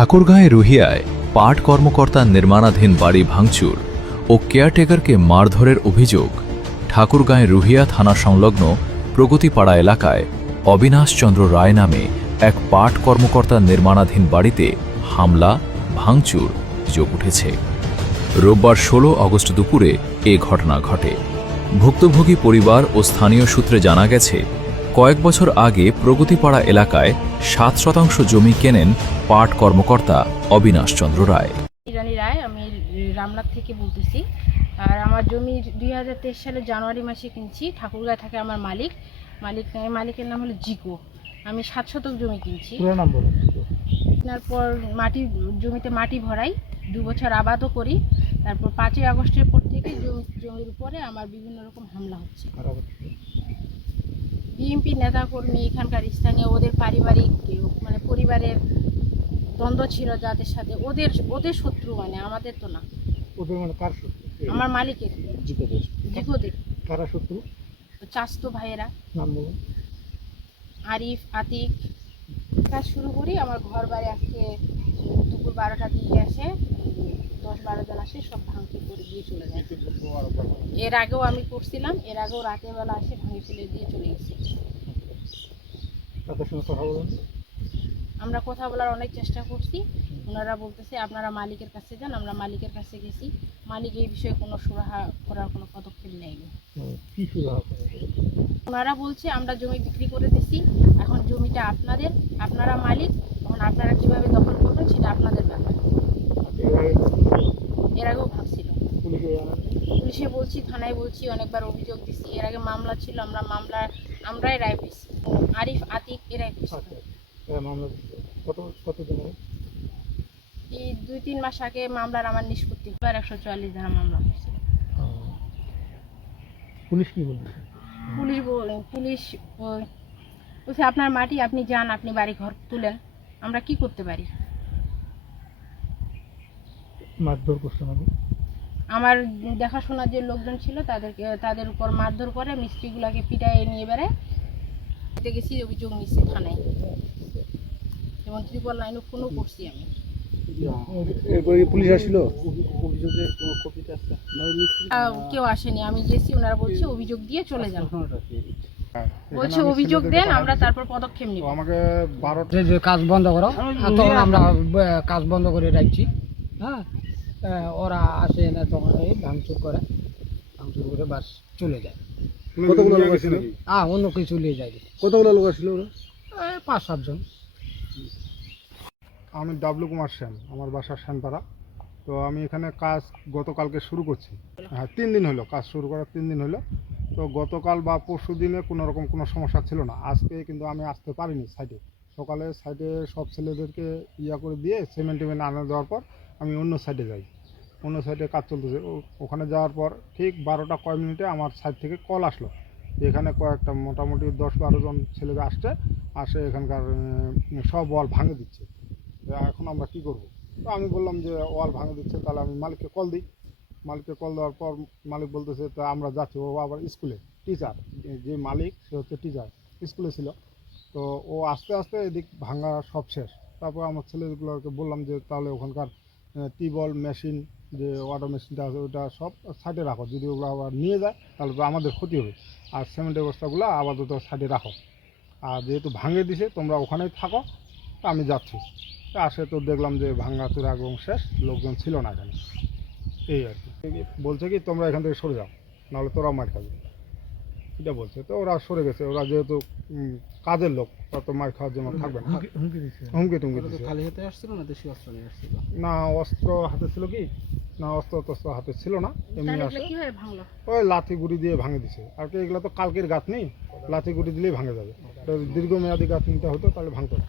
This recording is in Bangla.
ঠাকুরগাঁয়ে রুহিয়ায় পাট কর্মকর্তার নির্মাণাধীন বাড়ি ভাঙচুর ও কেয়ারটেকারকে মারধরের অভিযোগ। ঠাকুরগাঁয়ে রুহিয়া থানা সংলগ্ন প্রগতিপাড়া এলাকায় অবিনাশ চন্দ্র রায় নামে এক পাট কর্মকর্তার নির্মাণাধীন বাড়িতে হামলা, ভাঙচুর অভিযোগ উঠেছে। রোববার ১৬ আগস্ট দুপুরে এ ঘটনা ঘটে। ভুক্তভোগী পরিবার ও স্থানীয় সূত্রে জানা গেছে, কয়েক বছর আগে প্রগতিপাড়া এলাকায় ৭% জমি কেনেন পাট কর্মকর্তা অবিনাশ চন্দ্র রায়। ইরানি রায়, আমি রামনাথ থেকে বলতেছি। আর আমার জমি ২০২৩ সালের জানুয়ারি মাসে কিনছি। ঠাকুরগাঁয় থাকে আমার মালিকের নাম হলো জিকো। আমি ৭ শতক জমি কিনছি। কেনার পর জমিতে মাটি ভরাই, ২ বছর আবাদও করি। তারপর ৫ই আগস্টের পর থেকে জমির উপরে আমার বিভিন্ন রকম হামলা হচ্ছে। বিএনপি নেতাকর্মী, এখানকার স্থানীয়, ওদের পারিবারিক পরিবারের দ্বন্দ্ব ছিল যাদের সাথে, ওদের শত্রু, আমাদের তো না। ওদের কার শত্রু? আমার মালিকের, জিকোদের। কারা শত্রু? চাস্তো ভাইয়েরা, নাম বলুন। আরিফ, আতিক। কাজ শুরু করি, আমার ঘর বাড়ি আজকে দুপুর 12টার দিকে আসে, ১০-১২ জন আসে, সব ভাঙচুর করে দিয়ে চলে যায়। এর আগেও আমি করছিলাম, এর আগেও রাতের বেলা আসে ভাঙে ফেলে দিয়ে চলে গেছে। তাদের সঙ্গে কথা বলুন। আমরা কথা বলার অনেক চেষ্টা করছি। ওনারা বলতেছে আপনারা মালিকের কাছে যান। আমরা মালিকের কাছে গেছি, মালিক এই বিষয়ে কোনো সুরাহা করার কোনো পদক্ষেপ নেয়নি। কি সুরাহা? ওনারা বলছে আমরা জমি বিক্রি করে দিছি, এখন জমিটা আপনাদের, আপনারা মালিক, এখন আপনারা কিভাবে দখল করবেন সেটা আপনাদের ব্যাপার। এর আগেও ভাবছিল, পুলিশে বলছি, থানায় বলছি, অনেকবার অভিযোগ দিচ্ছি। এর আগে মামলা ছিল, আমরাই রায় পেয়েছি। আরিফ, আতিক এরাই পেয়েছি। এই ২-৩ মাস আগে মামলার আমার নিষ্পত্তি ১৪৪ ধারা মামলা হয়েছিল। পুলিশ কি বলছে? পুলিশ বলছে আপনার মাটি, আপনি যান, আপনি বাড়ি ঘর তুলেন, আমরা কি করতে পারি। মারধর করছে আমাদের। আমার দেখাশোনার যে লোকজন ছিল তাদের উপর মারধর করে, মিস্ত্রিগুলাকে পিটাইয়ে নিয়ে বেড়ায়। গেছি, অভিযোগ নিচ্ছি থানায়, এবং 999 ফোনও করছি আমি। পুলিশ আসছিল? কেউ আসেনি, আমি গেছি, ওনারা বলছে অভিযোগ দিয়ে চলে যান। বলছে অভিযোগ দেন, আমরা তারপর পদক্ষেপ নিব। আমাকে 12টা যে কাজ বন্ধ করো, তখন আমরা কাজ বন্ধ করে রাখছি। হ্যাঁ, ওরা আসে না, তখন এই ভাঙচুর করে বাস চলে যায়। কতগুলো লোক ছিল? অন্য কিছু নিয়ে যায়। কতগুলো লোক ছিল? ৫-৭ জন। আমি ডাবলু কুমার সেন, আমার বাসা সেনপাড়া। তো আমি এখানে কাজ গতকালকে শুরু করছি। হ্যাঁ, 3 দিন হলো কাজ শুরু করার, 3 দিন হলো। তো গতকাল বা পরশু দিনে কোনো সমস্যা ছিল না। আজকে কিন্তু আমি আসতে পারিনি সাইডে। সকালে সাইডে সব ছেলেদেরকে করে দিয়ে সিমেন্ট আনা দেওয়ার পর আমি অন্য সাইডে যাই। অন্য সাইডে কাজ চলতেছে। ওখানে যাওয়ার পর ঠিক 12টা কয় মিনিটে আমার সাইড থেকে কল আসলো, এখানে কয়েকটা মোটামুটি 10-12 জন ছেলেরা আসে এখানকার সব ওয়াল ভাঙে দিচ্ছে। এখন আমরা কি করব? তো আমি বললাম যে ওয়াল ভাঙে দিচ্ছে, তাহলে আমি মালিককে কল দিই। মালিককে কল দেওয়ার পর মালিক বলতেছে তা আমরা যাচ্ছি। ও আবার স্কুলে টিচার, যে মালিক সে হচ্ছে টিচার, স্কুলে ছিল। তো ও আস্তে আস্তে এদিক ভাঙা সব শেষ। তারপর আমার ছেলেগুলোকে বললাম যে তাহলে ওখানকার টিউবওয়েল মেশিন, যে ওয়াটার মেশিনটা আছে, ওটা সব সাইডে রাখো, যদি ওগুলো আবার নিয়ে যায় তাহলে তো আমাদের ক্ষতি হবে। আর সিমেন্টের বস্তাগুলো আপাতত সাইডে রাখো, আর যেহেতু ভাঙে দিছে তোমরা ওখানেই থাকো। তা আমি যাচ্ছি। আসে তো দেখলাম যে ভাঙাচুর একদম শেষ, লোকজন ছিল না এখানে। এই আর কি বলছে কি তোমরা এখান থেকে সরে যাও, নাহলে তোরাও মার খাবি, এটা বলছে। তো ওরা সরে গেছে। ওরা যেহেতু কাজের লোক, তারা তো মার খাওয়ার জন্য থাকবে না। হুমকি টুমকি দিচ্ছে। খালি হাতে আসছিল না দেশি অস্ত্র নিয়ে আসছিল? না, অস্ত্র হাতে ছিল কি না, অস্ত্র হাতে ছিল না, এমনি আসে ওই লাঠি গুড়ি দিয়ে ভাঙে দিছে। আর কি এগুলো তো কালকের গাছ নেই, লাঠি গুড়ি দিলেই ভাঙে যাবে। দীর্ঘমেয়াদী গাছ নিতে হতো, তাহলে ভাঙতো না।